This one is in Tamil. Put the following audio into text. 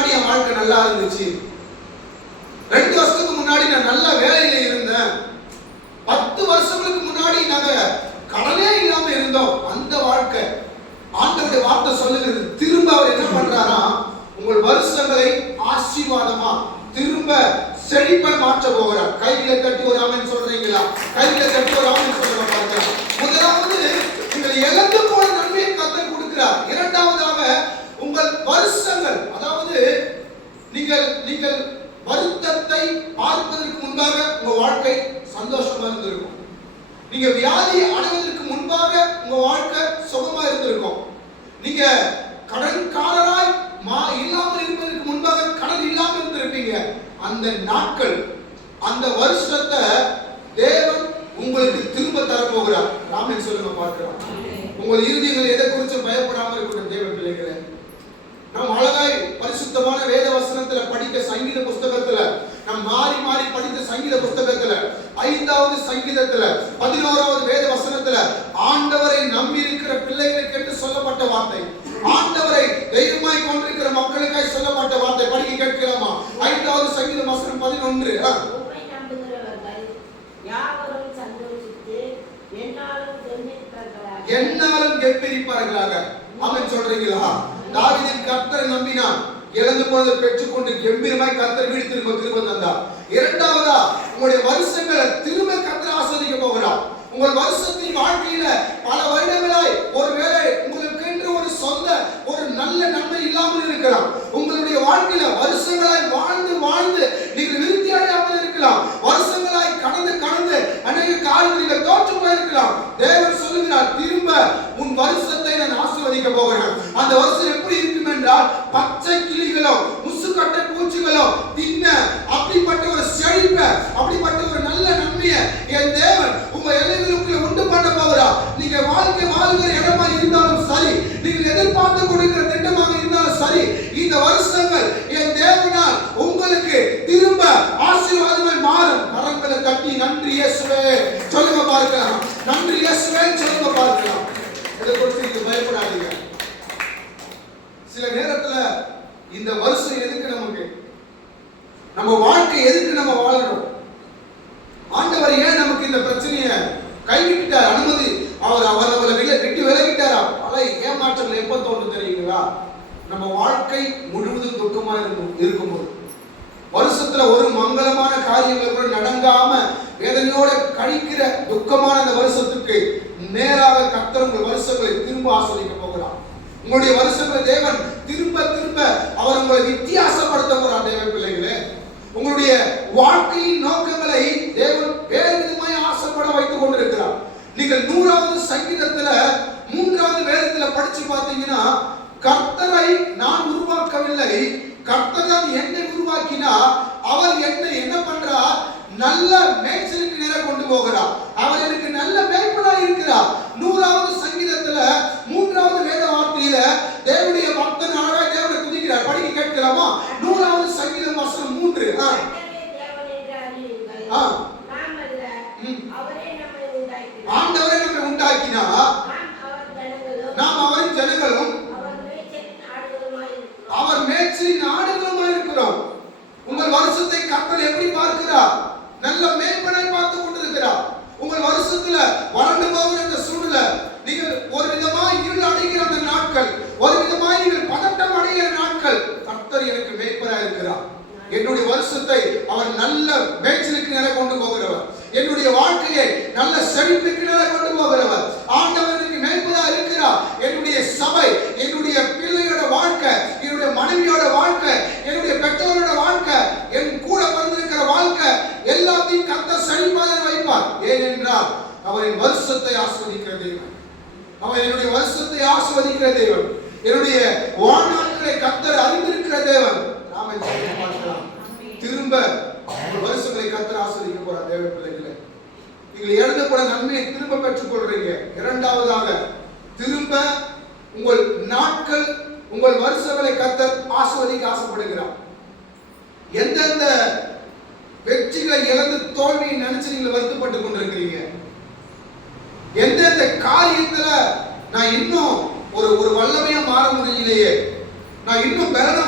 முன்னாடி என் வாழ்க்கை நல்லா இருந்துச்சு, 2 வருஷத்துக்கு முன்னாடி நான் நல்ல வேலையில இருந்தேன், 10 வருஷங்களுக்கு முன்னாடி நாங்க கடனே இல்லாம இருந்தோம். அந்த வாழ்க்கை ஆண்டவருடைய வார்த்தை சொல்லுகிறது. திரும்ப அவர் என்ன பண்றாரா, உங்கள் வருஷங்களை ஆசீர்வாதமா திரும்ப செழிப்பை மாற்ற போகிறார். கையில தட்டி ஒரு ஆமென் சொல்றீங்களா? கையில தட்டி ஒரு ஆமென் சொல்ற பாருங்க. முதலாவது நீங்கள் இழந்து போன நன்மையை கர்த்தர் கொடுக்கிறார். இரண்டாவதாக உங்கள் வருஷங்கள், அதாவது நீங்கள் வருத்தத்தை பார்ப்பதற்கு முன்பாக உங்க வாழ்க்கை சந்தோஷமா இருந்திருக்கும். நீங்க வியாதி அடைவதற்கு முன்பாக உங்க வாழ்க்கை சுகமா இருந்திருக்கும். நீங்க கடன்காரராய் இல்லாமல் இருப்பதற்கு முன்பாக கடன் இல்லாமல் இருந்திருப்பீங்க. அந்த நாட்கள், அந்த வருஷத்தை தேவன் உங்களுக்கு திரும்ப தரப்போகிறார். ராமன் சொல்லுங்க பார்க்கிறோம். உங்கள் இறுதிகள் எதை குறித்து பயப்படாமல் இருக்கட்டும் தேவ பிள்ளைகளே. நாம் அழகாய் பரிசுத்தமான வேத வசனத்துல படிக்க சங்கீத புஸ்தகத்துல நாம் மாறி மாறி படித்த சங்கீத புஸ்தகத்துல 5வது சங்கீதத்துல 11வது வேத வசனத்துல ஆண்டவரை நம்பி இருக்கிற பிள்ளைகளுக்கு என்று சொல்லப்பட்ட வார்த்தை, ஆண்டவரை தெய்வமாய் கொண்டிருக்கிற மக்களுக்காய் சொல்லப்பட்ட வார்த்தை படிக்க கேட்கலாமா? 5வது சங்கீதம் வசனம் 11. என்னாலும் கெம்பீரிப்பார்களாக. ஆமென் சொல்றீங்களா? தாவீது கர்த்தரை நம்பினான், இழந்து போனதை பெற்றுக்கொண்டு கம்பீரமாய் கர்த்தர் வீடு திரும்ப தந்தார். இரண்டாவதா உங்களுடைய வருஷங்களை திரும்ப கர்த்தர் ஆசீர்வதிக்க போகிறார். உங்கள் வருஷத்தின் வாழ்க்கையில பல வருடங்களாய் ஒருவேளை உங்களுக்கு என்று ஒரு சொந்த ஒரு நல்ல நன்மை இல்லாமல் இருக்கலாம். உங்களுடைய வாழ்க்கையில வருஷங்களாய் வாழ்ந்து நீங்கள் விருத்தி அடையாமல் இருக்கலாம். வருஷங்களாய் கடந்து அநேக காரியங்கள் நீங்கள் தோற்று போயிருக்கலாம். தேவன் சொல்லுகிறார், திரும்ப உன் வருஷத்தை நான் ஆசீர்வதிக்க போகிறேன். அந்த வருஷம் எப்படி இருக்கும் என்றால், பச்சை கிளிகளோ முசுக்கட்டை பூச்சிகளோ தின்ன அப்படிப்பட்ட ஒரு செழிப்பை, அப்படிப்பட்ட ஒரு நல்ல நன்மையை என் தேவன் உங்க எல்லைகளுக்குள்ள உண்டு பண்ண போகிறார். நீங்க வாழ்க்கை வாழ்கிற இடமா இருந்தாலும் சரி, நீங்கள் எதிர்பார்த்து கொடுக்கிற திட்டமாக இருந்தாலும் சரி, இந்த வருஷங்கள் என் தேவனால் உங்களுக்கு திரும்ப ஆசீர்வாதமாய் மாறும். கரங்களை தட்டி நன்றி இயேசுவே சொல்லுங்க பார்க்கலாம். நன்றி இயேசுவே சொல்லுங்க பார்க்கலாம். இதை குறித்து நீங்க பயப்படாதீங்க. சில நேரத்துல இந்த வருஷம் எதுக்கு நமக்கு, நம்ம வாழ்க்கை எதுக்கு நம்ம வாழணும், ஆண்டவர் ஏன் நமக்கு இந்த பிரச்சனையை கைவிட்டார், அனுமதி அவர் நம்மளை விட்டு விலகிட்டாரா? பல ஏமாற்றங்கள் எப்ப தோன்று தெரியுங்களா? நம்ம வாழ்க்கை முழுவதும் துக்கமா இருக்கும்போது, வருஷத்துல ஒரு மங்களமான காரியங்கள் கூட நடங்காம வேதனையோட கழிக்கிற துக்கமான அந்த வருஷத்துக்கு நேராக கர்த்தர் உங்கள் வருஷங்களை திரும்ப ஆசீர்வதிக்க போகிறார். உங்களுடைய வருஷங்களை தேவன் திரும்ப அவர் உங்களை வித்தியாசப்படுத்த போறார். தேவ பிள்ளைகளே, உங்களுடைய வாழ்க்கையின் நோக்கங்களை தேவன் வேறு விதமாய் ஆசைப்பட வைத்துக் கொண்டிருக்கிறார். நீங்கள் 100வது சங்கீதத்துல 3வது வேதத்துல படிச்சு பார்த்தீங்கன்னா, கர்த்தரை நான் உருவாக்கவில்லை, கர்த்தர் தான் என்னை உருவாக்கினார், அவர் என்னை என்ன பண்றார், நல்ல மேய்ச்சலுக்கு நேர கொண்டு போகிறார், அவர் எனக்கு நல்ல மேய்ப்பனாய் இருக்கிறார். 100வது சங்கீதத்துல 3வது வேத வார்த்தையில தேவனுடைய பக்தன் அழகா தேவனை துதிக்கிறார். படிக்க கேட்கலாமா? 100வது சங்கீதம் வசனம் 3. ஆண்டவரே நம்மை உண்டாக்கினார், நாம் அவரின் ஜனங்களும் அவர் மேய்ச்சலின் ஆடுகளுமாய் இருக்கிறோம். உங்கள் வருஷத்தை கர்த்தர் எப்படி பார்க்கிறார்? நல்ல மேய்ப்பனை பார்த்து கொண்டிருக்கிறார். உங்கள் வருஷத்துல வறண்டு போகிற அந்த சூழ்நிலை, நீங்கள் ஒரு விதமாய் இருள் அடைகிற அந்த நாட்கள், ஒரு விதமாய் நீங்கள் பதட்டம் அடைகிற நாட்கள், கர்த்தர் எனக்கு மேய்ப்பனாய் இருக்கிறார். என்னுடைய வருஷத்தை அவர் நல்ல மேய்ச்சலுக்கு நேர கொண்டு போகிறவர், என்னுடைய வாழ்க்கையை நல்ல செழிப்புக்கு நேர கொண்டு போகிறவர். ஆண்டவருக்கு மேய்ப்பதா இருக்கிறார். என்னுடைய சபை, என்னுடைய பிள்ளையோட வாழ்க்கை, என்னுடைய மனைவியோட வாழ்க்கை, என்னுடைய பெற்றோரோட வாழ்க்கை, என் கூட பிறந்திருக்கிற வாழ்க்கை எல்லாத்தையும் கர்த்தர் செழிப்பாக வைப்பார். ஏனென்றால் அவரின் வருஷத்தை ஆசீர்வதிக்கிற தேவன், அவர் என்னுடைய வருஷத்தை ஆசீர்வதிக்கிற தேவன், என்னுடைய வாழ்நாட்களை கர்த்தர் அறிந்திருக்கிற தேவன். ராமன் சொல்ல பார்க்கலாம். திரும்ப வருஷங்களை கர்த்தர் ஆசீர்வதிக்க போறார். தேவ பிள்ளைகளே, நீங்கள் இழந்து போன நன்மையை திரும்ப பெற்றுக் கொள்றீங்க. இரண்டாவதாக, திரும்ப உங்கள் நாட்கள், உங்கள் வருஷங்களை கர்த்தர் ஆசீர்வதிக்க ஆசைப்படுகிறார். எந்தெந்த வெற்றிகளை இழந்து தோல்வியை நினைச்சு நீங்கள் வருத்தப்பட்டு கொண்டிருக்கிறீங்க, எந்தெந்த காரியத்துல நான் இன்னும் ஒரு வல்லமையா மாற முடியலையே, நான் இன்னும் பலனா